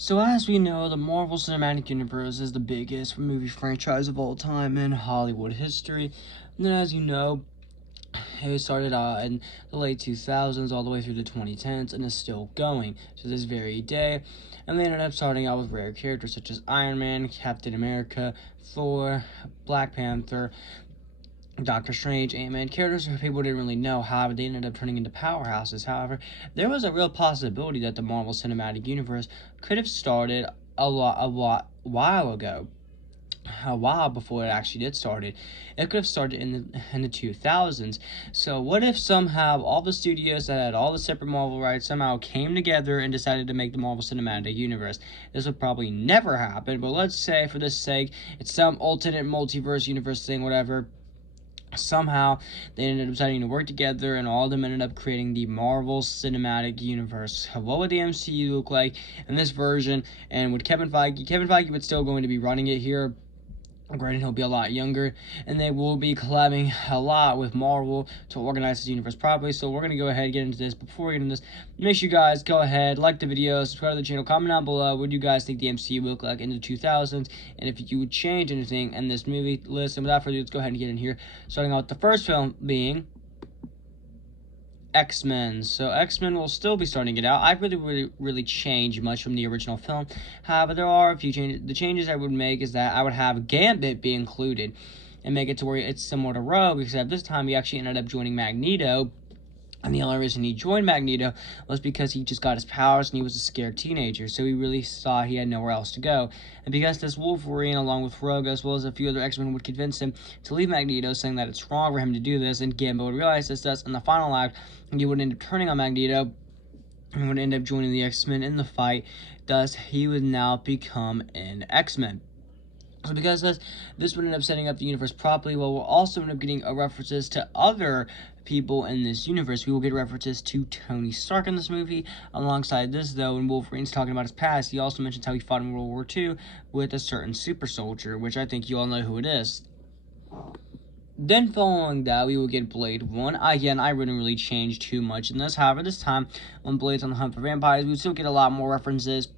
So as we know, the Marvel Cinematic Universe is the biggest movie franchise of all time in Hollywood history. And then as you know, it started in the late 2000s all the way through the 2010s and is still going to this very day. And they ended up starting out with rare characters such as Iron Man, Captain America, Thor, Black Panther, Doctor Strange, Ant-Man, characters who people didn't really know. However, they ended up turning into powerhouses. However, there was a real possibility that the Marvel Cinematic Universe could have started while ago, a while before it actually did started. It could have started in the 2000s. So what if somehow all the studios that had all the separate Marvel rights somehow came together and decided to make the Marvel Cinematic Universe? This would probably never happen, but let's say for this sake, it's some alternate multiverse universe thing, whatever. Somehow they ended up deciding to work together, and all of them ended up creating the Marvel Cinematic Universe. What would the MCU look like in this version? And would Kevin Feige would still going to be running it here. Granted, he'll be a lot younger, and they will be collabing a lot with Marvel to organize this universe properly. So we're going to go ahead and get into this. Before we get into this, make sure you guys go ahead, like the video, subscribe to the channel, comment down below what do you guys think the MCU will look like in the 2000s, and if you would change anything in this movie list. And without further ado, let's go ahead and get in here, starting out with the first film being X-Men. So X-Men will still be starting it out. I really change much from the original film. However, there are a few changes. The changes I would make is that I would have Gambit be included and make it to where it's similar to Rogue, except this time he actually ended up joining Magneto. And the only reason he joined Magneto was because he just got his powers and he was a scared teenager, so he really saw he had nowhere else to go. And because this Wolverine, along with Rogue, as well as a few other X-Men, would convince him to leave Magneto, saying that it's wrong for him to do this, and Gambit would realize this, thus in the final act, he would end up turning on Magneto and would end up joining the X-Men in the fight. Thus, he would now become an X-Men. So because this would end up setting up the universe properly, well, we'll also end up getting references to other people in this universe. We will get references to Tony Stark in this movie. Alongside this, though, when Wolverine's talking about his past, he also mentions how he fought in World War II with a certain super soldier, which I think you all know who it is. Then following that, we will get Blade 1. Again, I wouldn't really change too much in this. However, this time, when Blade's on the hunt for vampires, we would still get a lot more references.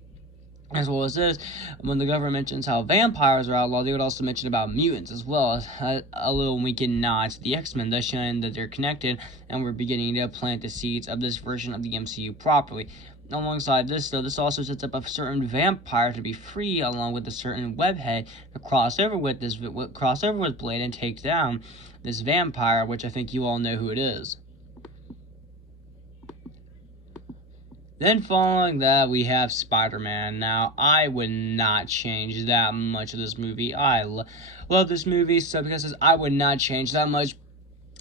As well as this, when the government mentions how vampires are outlawed, they would also mention about mutants, as well as a little winking nod to the X-Men, thus showing that they're connected, and we're beginning to plant the seeds of this version of the MCU properly. Alongside this, though, this also sets up a certain vampire to be free, along with a certain webhead to cross over with Blade and take down this vampire, which I think you all know who it is. Then following that, we have Spider-Man. Now, I would not change that much of this movie. I love this movie, so because I would not change that much.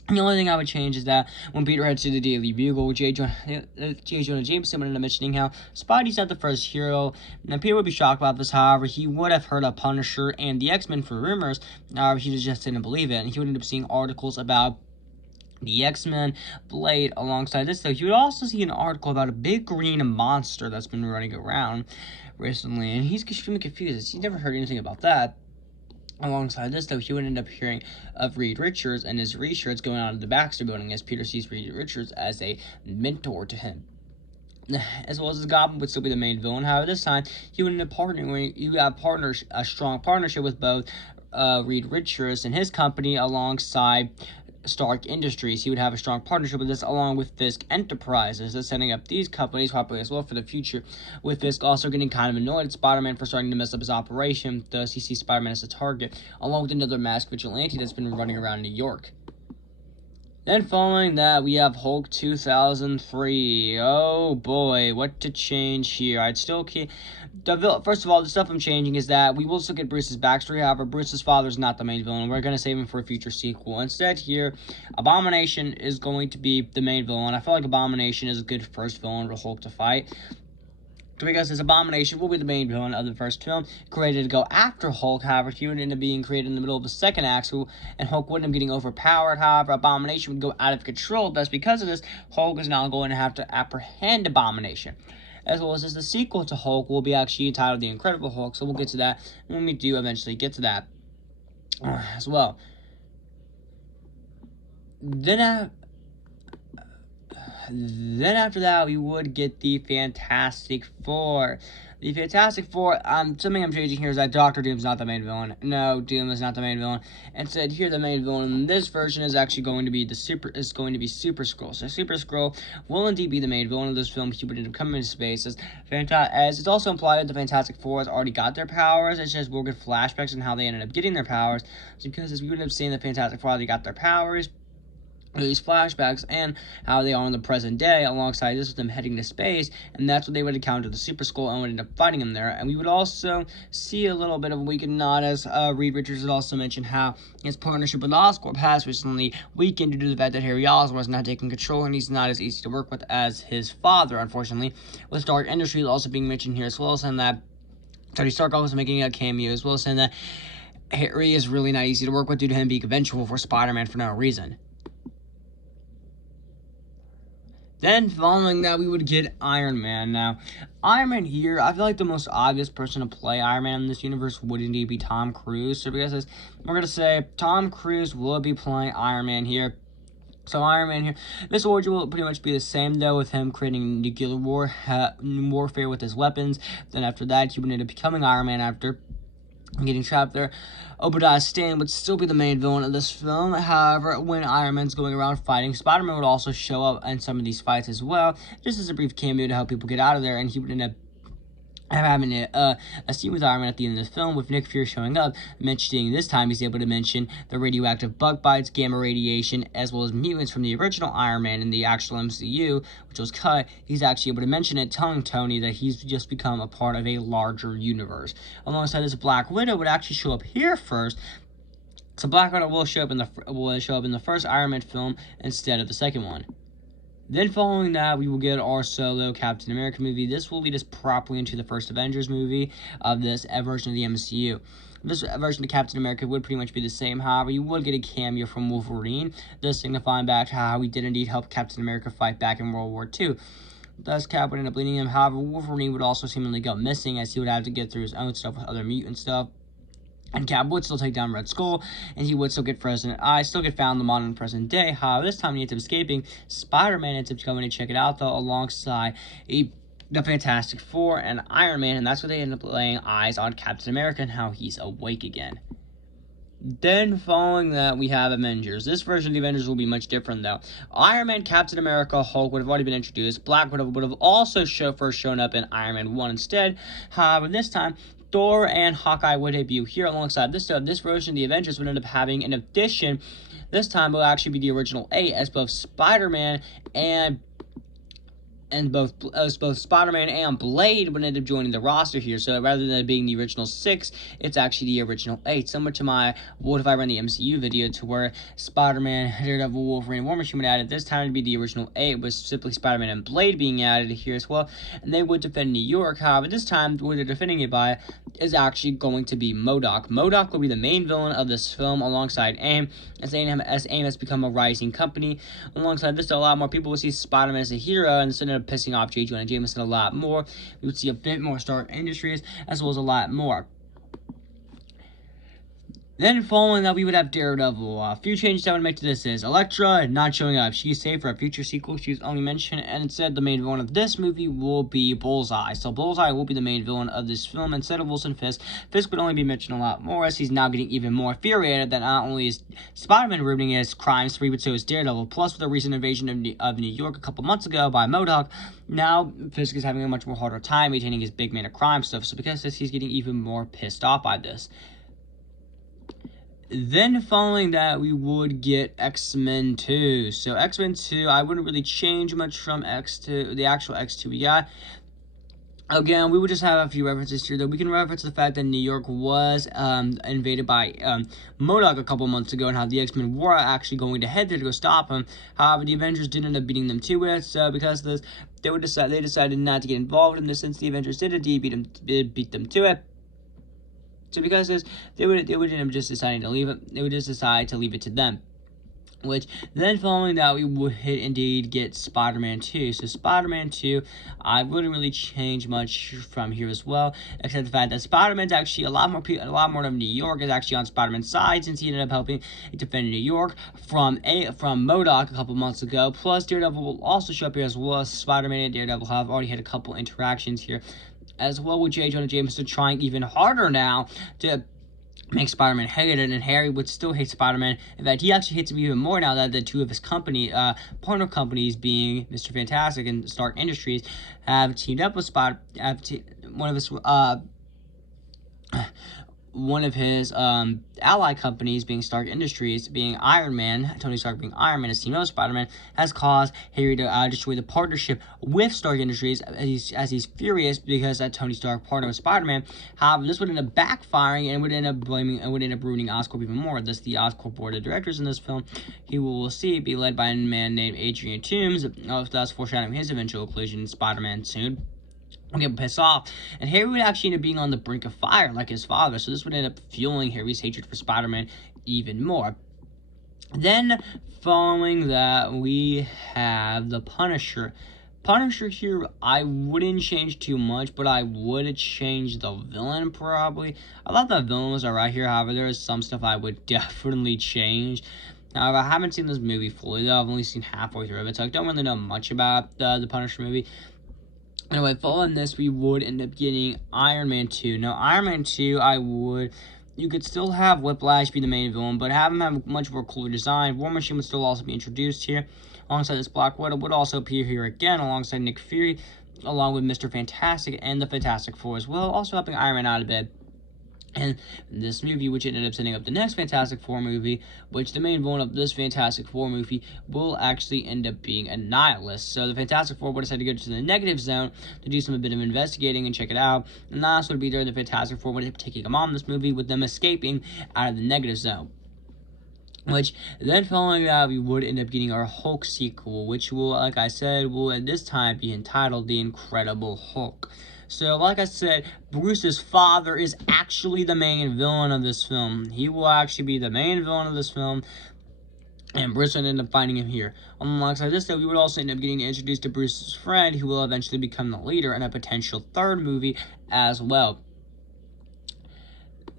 The only thing I would change is that when Peter heads to the Daily Bugle, J. Jonah Jameson would end up mentioning how Spidey's not the first hero. Now, Peter would be shocked about this, however, he would have heard of Punisher and the X-Men for rumors. However, he just didn't believe it, and he would end up seeing articles about the X-Men, Blade. Alongside this, though, you would also see an article about a big green monster that's been running around recently, and he's extremely confused. He's never heard anything about that. Alongside this, though, he would end up hearing of Reed Richards and his research going on in the Baxter Building, as Peter sees Reed Richards as a mentor to him. As well as Goblin would still be the main villain. However, this time, he would end up partnering. You have a strong partnership with both Reed Richards and his company alongside Stark Industries. He would have a strong partnership with this, along with Fisk Enterprises, that's setting up these companies properly as well for the future, with Fisk also getting kind of annoyed at Spider-Man for starting to mess up his operation. Thus, he sees Spider-Man as a target, along with another masked vigilante that's been running around New York. Then following that, we have Hulk 2003. Oh boy, what to change here? I'd still keep... First of all, the stuff I'm changing is that we will still get Bruce's backstory. However, Bruce's father is not the main villain. We're going to save him for a future sequel. Instead here, Abomination is going to be the main villain. I feel like Abomination is a good first villain for Hulk to fight, because this Abomination will be the main villain of the first film, created to go after Hulk. However, he would end up being created in the middle of the second act, and Hulk wouldn't end up getting overpowered. However, Abomination would go out of control. Thus, because of this, Hulk is now going to have to apprehend Abomination. As well as the sequel to Hulk will be actually entitled The Incredible Hulk, so we'll get to that when we do eventually get to that as well. Then Then after that, we would get the Fantastic Four. The Fantastic Four, something I'm changing here is that Doctor Doom's not the main villain. No, Doom is not the main villain. Instead, here the main villain in this version is actually going to be Super Skrull. So Super Skrull will indeed be the main villain of this film. He would end up coming into space as it's also implied that the Fantastic Four has already got their powers. It's just we'll get flashbacks on how they ended up getting their powers. So because as we would end up seeing the Fantastic Four already got their powers, these flashbacks and how they are in the present day alongside this with them heading to space, and that's what they would encounter the Super Skrull and would end up fighting him there. And we would also see a little bit of a weakened nod as Reed Richards had also mentioned how his partnership with Oscorp has recently weakened due to the fact that Harry Osborn is not taking control and he's not as easy to work with as his father, unfortunately, with Stark Industries also being mentioned here, as well as saying that Tony Stark also making a cameo, as well as saying that Harry is really not easy to work with due to him being eventual for Spider-Man for no reason. Then, following that, we would get Iron Man. Now, Iron Man here, I feel like the most obvious person to play Iron Man in this universe would indeed be Tom Cruise. So, because we're going to say Tom Cruise will be playing Iron Man here. So, Iron Man here, this origin will pretty much be the same, though, with him creating nuclear warfare with his weapons. Then, after that, he would end up becoming Iron Man after getting trapped there. Obadiah Stane would still be the main villain of this film. However, when Iron Man's going around fighting, Spider-Man would also show up in some of these fights as well, just as a brief cameo to help people get out of there, and he would end up having a scene with Iron Man at the end of the film with Nick Fury showing up, mentioning this time he's able to mention the radioactive bug bites, gamma radiation, as well as mutants from the original Iron Man in the actual MCU, which was cut. He's actually able to mention it, telling Tony that he's just become a part of a larger universe. Alongside this, Black Widow would actually show up here first. So Black Widow will show up in the first Iron Man film instead of the second one. Then following that, we will get our solo Captain America movie. This will lead us properly into the first Avengers movie of this version of the MCU. This version of Captain America would pretty much be the same. However, you would get a cameo from Wolverine, thus signifying back to how he did indeed help Captain America fight back in World War II. Thus, Cap would end up leading him. However, Wolverine would also seemingly go missing as he would have to get through his own stuff with other mutant stuff. And Cap would still take down Red Skull, and he would still get found in the modern present day. However, this time he ends up escaping. Spider-Man ends up coming to check it out, though, alongside the Fantastic Four and Iron Man, and that's where they end up laying eyes on Captain America and how he's awake again. Then, following that, we have Avengers. This version of the Avengers will be much different, though. Iron Man, Captain America, Hulk would have already been introduced. Black Widow would have also first shown up in Iron Man 1 instead. However, this time, Thor and Hawkeye would debut here alongside this stuff. This version of the Avengers would end up having an addition. This time will actually be the original 8, as both Spider-Man and both Spider-Man and Blade would end up joining the roster here. So rather than it being the original 6, it's actually the original 8. Similar to my What If I Ran the MCU video, to where Spider-Man, Daredevil, Wolverine, and War Machine would added. This time to be the original 8, with simply Spider-Man and Blade being added here as well. And they would defend New York. However, this time, where they're defending it by is actually going to be MODOK. MODOK will be the main villain of this film alongside AIM, as AIM has become a rising company. Alongside this, a lot more people will see Spider-Man as a hero, and instead of pissing off J. Jonah Jameson a lot more, we would see a bit more Stark Industries, as well as a lot more. Then following that, we would have Daredevil. A few changes I would make to this is Elektra not showing up. She's saved for a future sequel. She's only mentioned, and instead the main villain of this movie will be Bullseye. So Bullseye will be the main villain of this film instead of Wilson Fisk. Fisk would only be mentioned a lot more, as he's now getting even more infuriated that not only is Spider-Man ruining his crime spree, but so is Daredevil. Plus, with the recent invasion of New York a couple months ago by MODOK, now Fisk is having a much more harder time maintaining his big man of crime stuff. So because of this, he's getting even more pissed off by this. Then following that, we would get X-Men 2. So X-Men 2, I wouldn't really change much from X2, the actual X2 we got. Again, we would just have a few references here, though. We can reference the fact that New York was invaded by MODOK a couple months ago, and how the X-Men were actually going to head there to go stop him. However, the Avengers did end up beating them to it, so because of this, they decided not to get involved in this, since the Avengers did indeed beat them to it. So because of this, they would end up just deciding to leave it. They would just decide to leave it to them. Which then following that we would indeed get Spider-Man 2. So Spider-Man 2, I wouldn't really change much from here as well, except the fact that Spider-Man's actually a lot more of New York is actually on Spider-Man's side, since he ended up helping defend New York from MODOK a couple months ago. Plus Daredevil will also show up here as well. Spider-Man and Daredevil have already had a couple interactions here, as well with J. Jonah Jameson trying even harder now to make Spider-Man hate it, and Harry would still hate Spider-Man. In fact, he actually hates him even more now that the two of his partner companies, being Mr. Fantastic and Stark Industries, have teamed up with one of his ally companies, being Stark Industries, being Iron Man, Tony Stark being Iron Man, as team of Spider-Man, has caused Harry to destroy the partnership with Stark Industries, as he's furious because that Tony Stark partnered with Spider-Man. However, this would end up backfiring and would end up ruining Oscorp even more. Thus, the Oscorp board of directors in this film, he will see, be led by a man named Adrian Toomes, thus foreshadowing his eventual collision in Spider-Man soon. Get pissed off, and Harry would actually end up being on the brink of fire like his father, so this would end up fueling Harry's hatred for Spider-Man even more. Then, following that, we have the Punisher. Punisher here, I wouldn't change too much, but I would change the villain probably. I thought the villain was alright here, however, there is some stuff I would definitely change. However, I haven't seen this movie fully, though. I've only seen halfway through of it, so I don't really know much about the Punisher movie. Anyway, following this, we would end up getting Iron Man 2. Now, Iron Man 2, you could still have Whiplash be the main villain, but have him have much more cooler design. War Machine would still also be introduced here. Alongside this, Black Widow would also appear here again, alongside Nick Fury, along with Mr. Fantastic and the Fantastic Four as well, also helping Iron Man out a bit. And this movie, which ended up setting up the next Fantastic Four movie, which the main villain of this Fantastic Four movie will actually end up being a nihilist. So the Fantastic Four would decide to go to the negative zone to do a bit of investigating and check it out. And that's would be there. The Fantastic Four would end up taking them on this movie, with them escaping out of the negative zone. Which then following that, we would end up getting our Hulk sequel, which will, like I said, will at this time be entitled The Incredible Hulk. So, like I said, Bruce's father is actually the main villain of this film. He will actually be the main villain of this film, and Bruce would end up finding him here. Alongside this, though, we would also end up getting introduced to Bruce's friend, who will eventually become the leader in a potential third movie as well.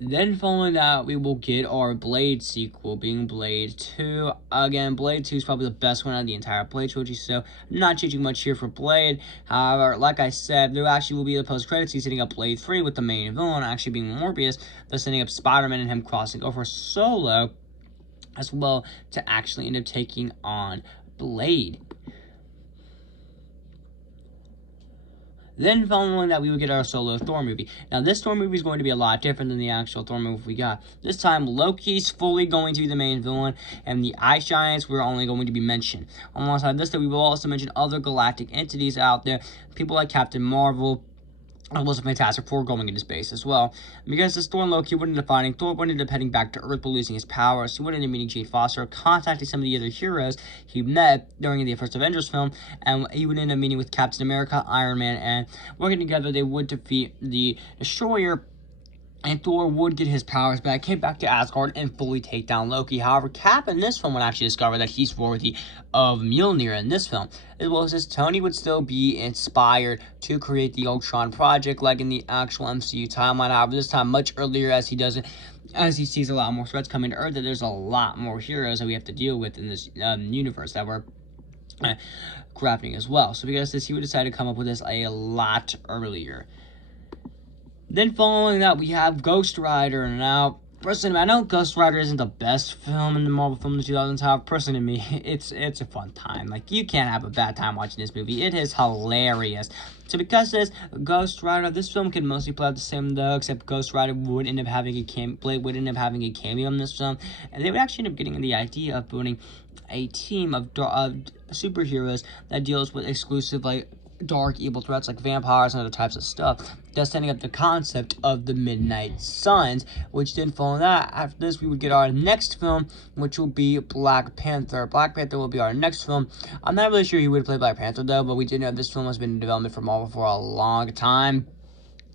Then following that, we will get our Blade sequel, being Blade 2. Again, Blade 2 is probably the best one out of the entire Blade trilogy, so I'm not changing much here for Blade. However, like I said, there actually will be the post-credit scene setting up Blade 3 with the main villain actually being Morbius, thus setting up Spider-Man and him crossing over solo as well to actually end up taking on Blade. Then following that, we would get our solo Thor movie. Now, this Thor movie is going to be a lot different than the actual Thor movie we got. This time, Loki's fully going to be the main villain, and the Ice Giants were only going to be mentioned. Alongside this, we will also mention other galactic entities out there, people like Captain Marvel, and was a Fantastic Four going into space as well. Because this Thor and Loki would end up fighting, Thor would end up heading back to Earth but losing his powers. He would end up meeting Jane Foster, contacting some of the other heroes he met during the first Avengers film, and he would end up meeting with Captain America, Iron Man, and working together they would defeat the Destroyer, and Thor would get his powers back, came back to Asgard, and fully take down Loki. However, Cap in this film would actually discover that he's worthy of Mjolnir in this film. As well as Tony would still be inspired to create the Ultron project like in the actual MCU timeline. However, this time much earlier, as he sees a lot more threats coming to Earth, that there's a lot more heroes that we have to deal with in this universe that we're crafting as well. So because of this, he would decide to come up with this a lot earlier. Then following that, we have Ghost Rider. Now, personally, I know Ghost Rider isn't the best film in the Marvel film of the 2000s. However, personally to me, it's a fun time. Like, you can't have a bad time watching this movie. It is hilarious. So because of this, Ghost Rider, this film could mostly play out the same though, except Ghost Rider would end up having a cameo in this film, and they would actually end up getting the idea of building a team of superheroes that deals with exclusive, like, dark evil threats like vampires and other types of stuff, thus setting up the concept of the Midnight Suns, which then following that, after this, we would get our next film, which will be Black Panther. Black Panther will be our next film. I'm not really sure who would play Black Panther, though, but we do know this film has been in development for Marvel for a long time.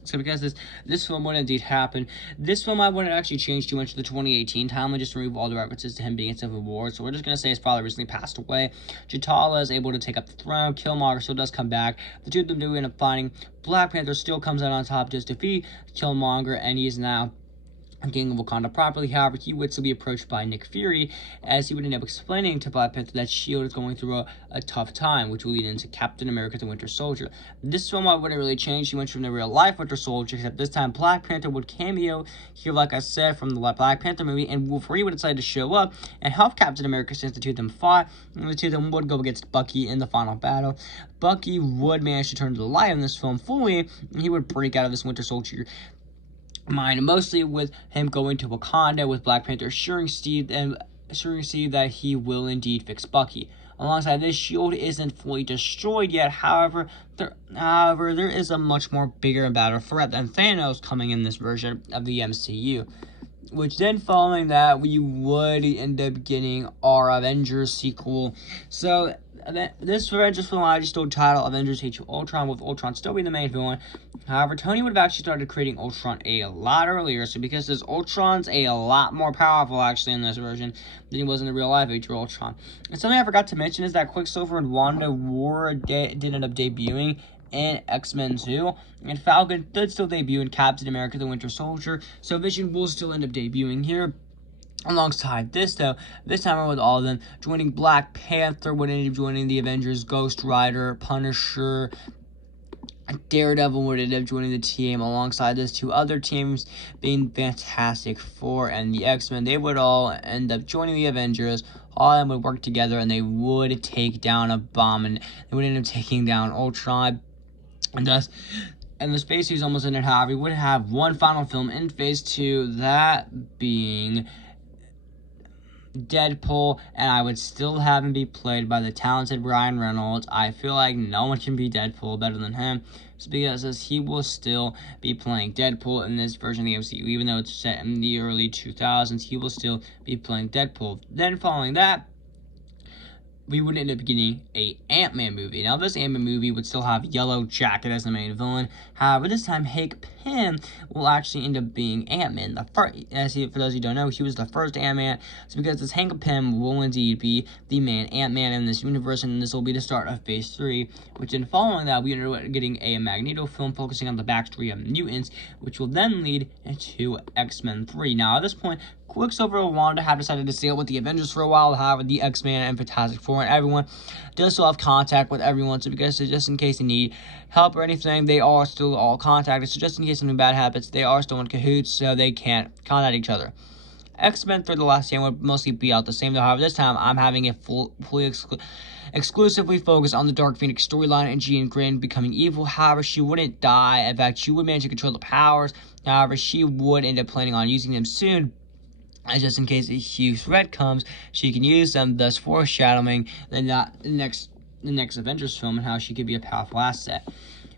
So because this film would indeed happen, this film I wouldn't actually change too much of the 2018 timeline, just remove all the references to him being in Civil War. So we're just going to say his father recently passed away. T'Challa is able to take up the throne. Killmonger still does come back. The two of them do end up fighting. Black Panther still comes out on top, just defeat Killmonger, and he is now King of Wakanda properly. However, he would still be approached by Nick Fury, as he would end up explaining to Black Panther that S.H.I.E.L.D. is going through a tough time, which will lead into Captain America the Winter Soldier. This film I wouldn't really change. He went from the real life Winter Soldier, except this time Black Panther would cameo here, like I said, from the Black Panther movie, and Wolverine would decide to show up and help Captain America since the two of them fought, and the two of them would go against Bucky in the final battle. Bucky would manage to turn to the light in this film fully, and he would break out of this Winter Soldier mind, mostly with him going to Wakanda, with Black Panther assuring Steve that he will indeed fix Bucky. Alongside this, S.H.I.E.L.D. isn't fully destroyed yet. However, there is a much more bigger and badder threat than Thanos coming in this version of the MCU. Which then, following that, we would end up getting our Avengers sequel. So this Avengers film I just still titled Avengers Age of Ultron, with Ultron still being the main villain. However, Tony would have actually started creating Ultron a lot earlier, so because this Ultron's a lot more powerful actually in this version than he was in the real life Age of Ultron. And something I forgot to mention is that Quicksilver and Wanda did end up debuting in X-Men 2, and Falcon did still debut in Captain America the Winter Soldier, so Vision will still end up debuting here. Alongside this, though, this time with all of them joining Black Panther, would end up joining the Avengers, Ghost Rider, Punisher, Daredevil would end up joining the team. Alongside this, two other teams being Fantastic Four and the X-Men. They would all end up joining the Avengers. All of them would work together, and they would take down a bomb, and they would end up taking down Ultron. And thus, and the space he's almost ended. However, we would have one final film in phase 2, that being Deadpool, and I would still have him be played by the talented Ryan Reynolds. I feel like no one can be Deadpool better than him, so because he will still be playing Deadpool in this version of the MCU, even though it's set in the early 2000s. He will still be playing Deadpool. Then following that, we would end up getting a Ant-Man movie. Now, this Ant-Man movie would still have Yellow Jacket as the main villain. However, this time, Hank Pym will actually end up being Ant-Man. For those of you who don't know, he was the first Ant-Man. So because this Hank Pym will indeed be the main Ant-Man in this universe, and this will be the start of Phase 3. Which, in following that, we ended up getting a Magneto film focusing on the backstory of mutants, which will then lead into X-Men 3. Now, at this point, Quicksilver and Wanda have decided to sail with the Avengers for a while. However, the X-Men and Fantastic Four and everyone does still have contact with everyone. So because just in case they need help or anything, they are still all contacted. So just in case something bad happens, they are still in cahoots, so they can't contact each other. X-Men for the last year would mostly be out the same, though. However, this time I'm having it fully exclusively focused on the Dark Phoenix storyline and Jean Grey becoming evil. However, she wouldn't die. In fact, she would manage to control the powers. However, she would end up planning on using them soon, just in case a huge threat comes, she can use them, thus foreshadowing the next Avengers film and how she could be a powerful asset.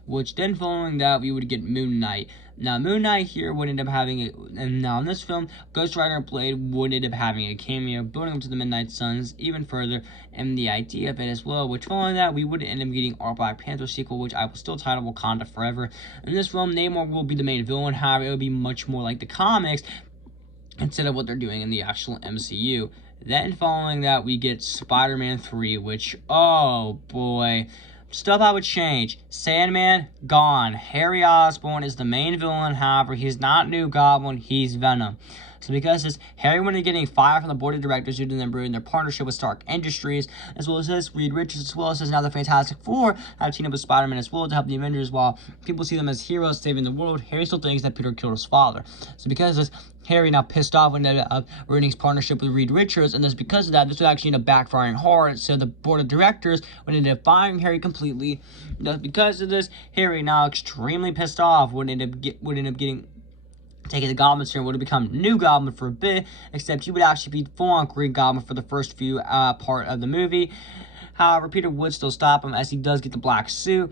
Which then, following that, we would get Moon Knight. Now, Moon Knight here would end up having and now in this film, Ghost Rider and Blade would end up having a cameo, building up to the Midnight Suns even further, and the idea of it as well. Which, following that, we would end up getting our Black Panther sequel, which I will still title Wakanda Forever. In this film, Namor will be the main villain. However, it will be much more like the comics, instead of what they're doing in the actual MCU. Then following that, we get Spider-Man 3, which, oh boy, stuff I would change. Sandman, gone. Harry Osborn is the main villain. However, he's not New Goblin, he's Venom. So because this, Harry would be getting fired from the board of directors due to them brewing their partnership with Stark Industries, as well as this, Reed Richards, as well as this, now the Fantastic Four have teamed up with Spider-Man as well to help the Avengers. While people see them as heroes saving the world, Harry still thinks that Peter killed his father. So because this, Harry now pissed off when ended up ruining his partnership with Reed Richards, and because of that, this would actually end up backfiring hard. So the board of directors would end up firing Harry completely. Because of this, Harry, now extremely pissed off, would end up getting taking the Goblin serum, would have become New Goblin for a bit, except he would actually be full-on Green Goblin for the first few part of the movie. However, Peter would still stop him, as he does get the black suit.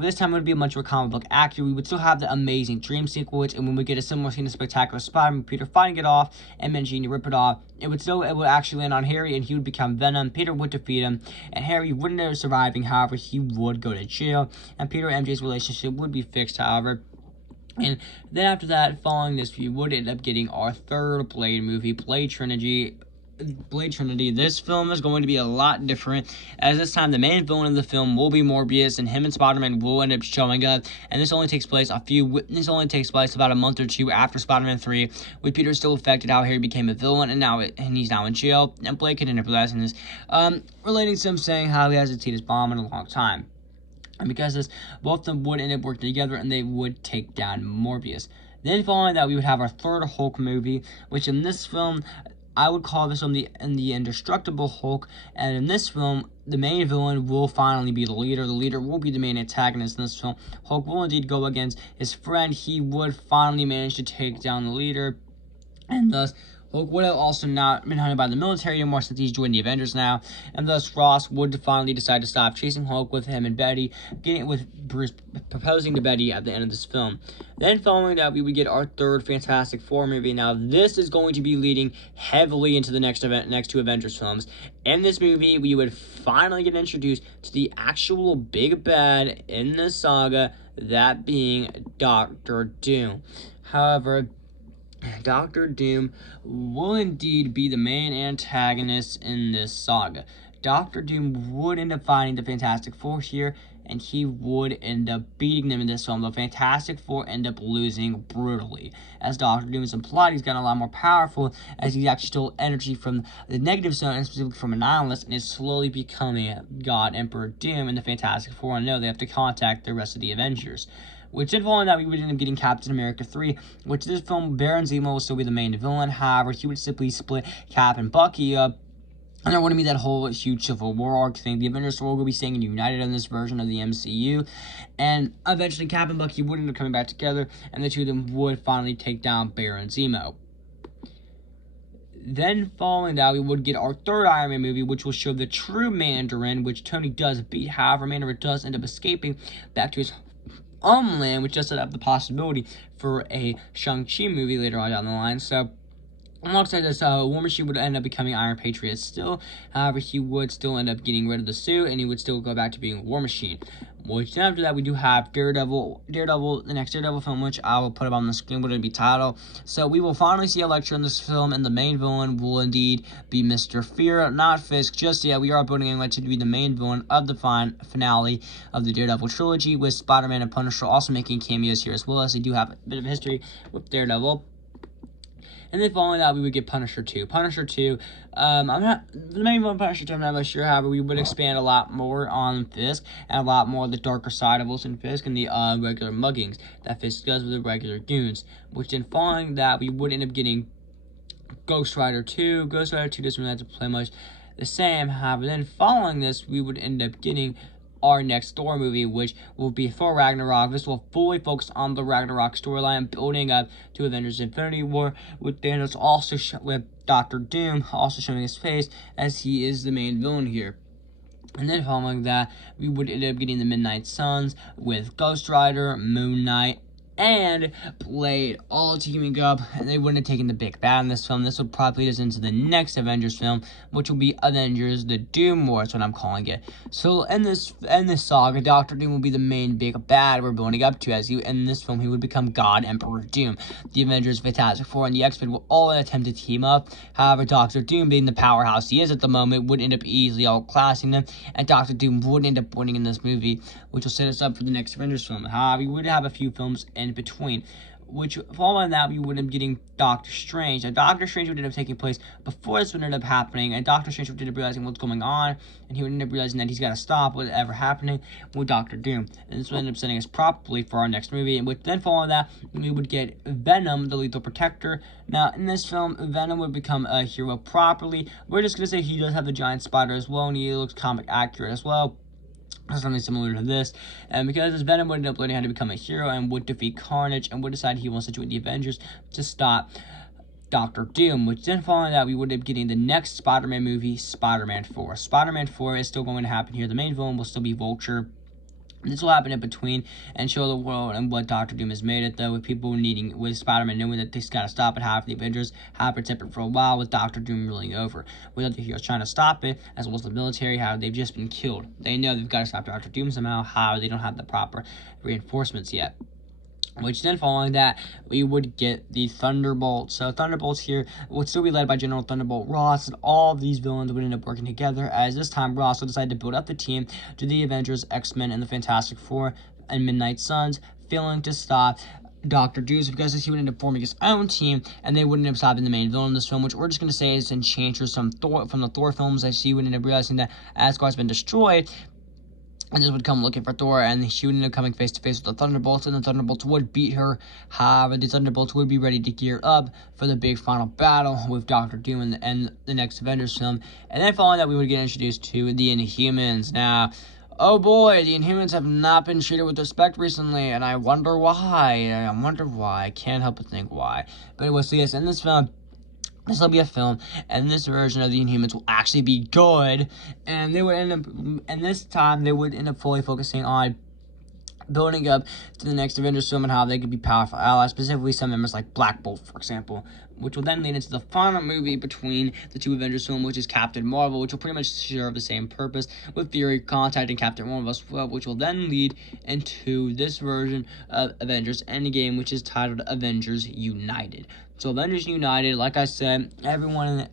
This time it would be a much more comic book accurate. We would still have the Amazing Dream sequence, and when we get a similar scene of Spectacular Spider-Man, Peter fighting it off, and Mangini rip it off, it would actually land on Harry, and he would become Venom. Peter would defeat him, and Harry wouldn't end up surviving. However, he would go to jail, and Peter and MJ's relationship would be fixed. However, And then after that, following this, we would end up getting our third Blade movie, Blade Trinity. This film is going to be a lot different, as this time the main villain of the film will be Morbius, and him and Spider-Man will end up showing up. And this only takes place about a month or two after Spider-Man 3, with Peter still affected how Harry became a villain, and he's now in jail. And Blake can end up realizing this, relating to him saying how he hasn't seen his mom in a long time. And because this, both of them would end up working together, and they would take down Morbius. Then following that, we would have our third Hulk movie, which in this film, I would call this film the Indestructible Hulk. And in this film, the main villain will finally be the leader. The leader will be the main antagonist in this film. Hulk will indeed go against his friend. He would finally manage to take down the leader, and thus Hulk would have also not been hunted by the military anymore since he's joined the Avengers now, and thus Ross would finally decide to stop chasing Hulk with him and Betty, with Bruce proposing to Betty at the end of this film. Then following that, we would get our third Fantastic Four movie. Now this is going to be leading heavily into the next two Avengers films. In this movie, we would finally get introduced to the actual big bad in the saga, that being Doctor Doom. However, Doctor Doom will indeed be the main antagonist in this saga. Doctor Doom would end up finding the Fantastic Four here, and he would end up beating them in this film. The Fantastic Four end up losing brutally. As Doctor Doom is implied, he's gotten a lot more powerful, as he's actually stole energy from the negative zone, and specifically from Annihilus, and is slowly becoming God Emperor Doom, and the Fantastic Four know they have to contact the rest of the Avengers. Which did fall in that we would end up getting Captain America 3, which this film, Baron Zemo will still be the main villain. However, he would simply split Cap and Bucky up, and there wouldn't be that whole huge Civil War arc thing. The Avengers will be staying united in this version of the MCU, and eventually Cap and Bucky would end up coming back together, and the two of them would finally take down Baron Zemo. Then following that, we would get our third Iron Man movie, which will show the true Mandarin, which Tony does beat. However, Mandarin does end up escaping back to his homeland, which does set up the possibility for a Shang-Chi movie later on down the line. So alongside this, War Machine would end up becoming Iron Patriot still. However, he would still end up getting rid of the suit, and he would still go back to being War Machine. Which then after that, we do have Daredevil, the next Daredevil film, which I will put up on the screen, what it'll be titled. So we will finally see Elektra in this film, and the main villain will indeed be Mr. Fear, not Fisk just yet. We are building Elektra to be the main villain of the finale of the Daredevil trilogy, with Spider-Man and Punisher also making cameos here as well, as they do have a bit of history with Daredevil. And then following that, we would get Punisher 2. Punisher 2, the main villain Punisher 2, I'm not really sure. However, we would expand a lot more on Fisk, and a lot more of the darker side of Wilson Fisk, and the regular muggings that Fisk does with the regular goons. Which then following that, we would end up getting Ghost Rider 2. Ghost Rider 2 doesn't really have to play much the same. However, then following this, we would end up getting our next Thor movie, which will be Thor Ragnarok. This will fully focus on the Ragnarok storyline, building up to Avengers Infinity War, with Thanos also with Doctor Doom also showing his face, as he is the main villain here. And then following that, we would end up getting the Midnight Suns with Ghost Rider, Moon Knight, and Blade all teaming up, and they wouldn't have taken the big bad in this film. This would probably lead us into the next Avengers film, which will be Avengers the Doom War. That's what I'm calling it. So in this saga, Doctor Doom will be the main big bad we're building up to, as in this film he would become God Emperor Doom. The Avengers, Fantastic Four, and the X-Men will all attempt to team up. However, Doctor Doom, being the powerhouse he is at the moment, would end up easily outclassing them, and Doctor Doom would end up winning in this movie, which will set us up for the next Avengers film. However, we would have a few films in between, which following that, we would end up getting Doctor Strange. Now, Doctor Strange would end up taking place before this would end up happening, and Doctor Strange would end up realizing what's going on, and he would end up realizing that he's got to stop whatever happening with Doctor Doom. And this would end up setting us properly for our next movie, and then following that, we would get Venom, the Lethal Protector. Now, in this film, Venom would become a hero properly. We're just going to say he does have the giant spider as well, and he looks comic accurate as well. Something similar to this, and because this Venom would end up learning how to become a hero and would defeat Carnage, and would decide he wants to join the Avengers to stop Doctor Doom, which then following that, we would end up getting the next Spider-Man movie, Spider-Man 4. Spider-Man 4 is still going to happen here. The main villain will still be Vulture. This will happen in between and show the world and what Doctor Doom has made it, though, with Spider-Man knowing that they've got to stop it. Half the Avengers have been separate for a while, with Doctor Doom ruling over, with other heroes trying to stop it, as well as the military, how they've just been killed. They know they've got to stop Doctor Doom somehow, how they don't have the proper reinforcements yet. which then following that, we would get the Thunderbolts. So Thunderbolts here would still be led by General Thunderbolt Ross, and all of these villains would end up working together, as this time Ross would decide to build up the team to the Avengers, X-Men, and the Fantastic Four and Midnight Suns, failing to stop Dr. Doom, because he would end up forming his own team, and they would end up stopping the main villain in this film, which we're just going to say is Enchantress from the Thor films, as she would end up realizing that Asgard's been destroyed, and just would come looking for Thor, and she would end up coming face to face with the Thunderbolts, and the Thunderbolts would beat her. However, the Thunderbolts would be ready to gear up for the big final battle with Dr. Doom and the next Avengers film. And then following that, we would get introduced to the Inhumans. Now, oh boy, the Inhumans have not been treated with respect recently, and I wonder why. I can't help but think why. But anyway, so yes, in this film, this will be a film, and this version of the Inhumans will actually be good, and they would end up, and this time they would end up fully focusing on building up to the next Avengers film and how they could be powerful allies, specifically some members like Black Bolt, for example, which will then lead into the final movie between the two Avengers film, which is Captain Marvel, which will pretty much serve the same purpose, with Fury contacting Captain Marvel as well, which will then lead into this version of Avengers Endgame, which is titled Avengers United. So Avengers United, like I said, everyone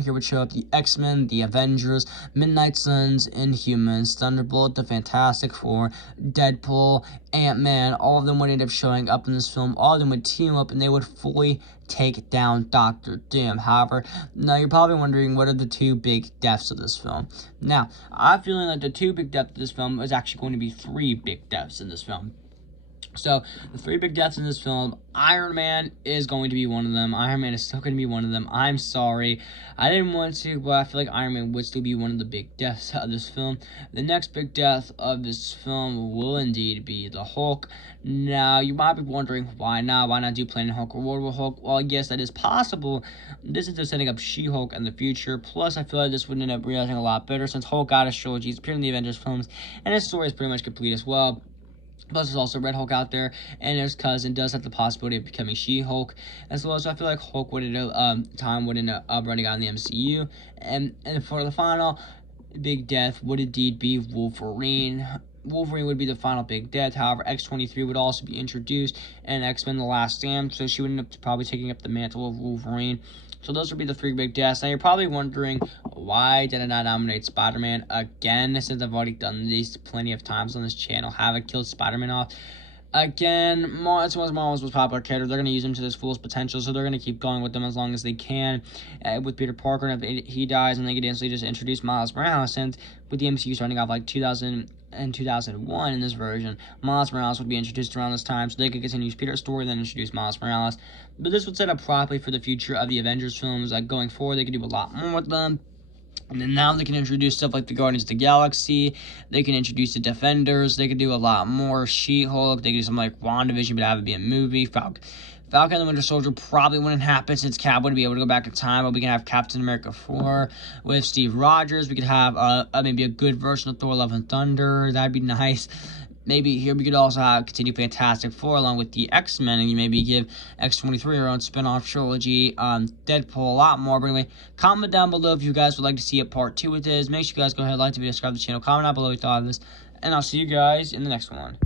here would show up: the X-Men, the Avengers, Midnight Suns, Inhumans, Thunderbolt, the Fantastic Four, Deadpool, Ant-Man. All of them would end up showing up in this film. All of them would team up, and they would fully take down Dr. Doom. However, now you're probably wondering, what are the two big deaths of this film? Now, I'm feeling like the two big deaths of this film is actually going to be three big deaths in this film. So, the three big deaths in this film: Iron Man is going to be one of them. Iron Man is still going to be one of them. I'm sorry. I didn't want to, but I feel like Iron Man would still be one of the big deaths of this film. The next big death of this film will indeed be the Hulk. Now, you might be wondering, why not? Why not do Planet Hulk or World War Hulk? Well, yes, that is possible. This is just setting up She-Hulk in the future. Plus, I feel like this would end up realizing a lot better, since Hulk got his trilogy, he's appeared in the Avengers films, and his story is pretty much complete as well. Plus, there's also Red Hulk out there, and his cousin does have the possibility of becoming She-Hulk as well. So I feel like Hulk would end up, running out in the MCU. And for the final big death would indeed be Wolverine. Wolverine would be the final big death. However, X-23 would also be introduced, and X-Men: The Last Stand, so she would end up probably taking up the mantle of Wolverine. So those would be the three big deaths. Now, you're probably wondering, why did I not nominate Spider-Man again, since I've already done these plenty of times on this channel? Haven't killed Spider-Man off. Again, it's one of Marvel's most popular characters. They're going to use him to his fullest potential, so they're going to keep going with them as long as they can. With Peter Parker, and if he dies, and they could instantly just introduce Miles Morales, and with the MCU starting off like 2000 and 2001 in this version, Miles Morales would be introduced around this time, so they could continue Peter's story, then introduce Miles Morales. But this would set up properly for the future of the Avengers films. Like, going forward, they could do a lot more with them. And then now they can introduce stuff like the Guardians of the Galaxy. They can introduce the Defenders. They could do a lot more. She-Hulk. They could do something like WandaVision, but have it be a movie. Falcon and the Winter Soldier probably wouldn't happen, since Cap wouldn't be able to go back in time. But we can have Captain America 4 with Steve Rogers. We could have maybe a good version of Thor: Love and Thunder. That'd be nice. Maybe here we could also continue Fantastic Four along with the X-Men, and you maybe give X-23 her own spin-off trilogy, Deadpool, a lot more. But anyway, comment down below if you guys would like to see a part 2 with this. Make sure you guys go ahead, like the video, subscribe to the channel, comment down below what you thought of this, and I'll see you guys in the next one.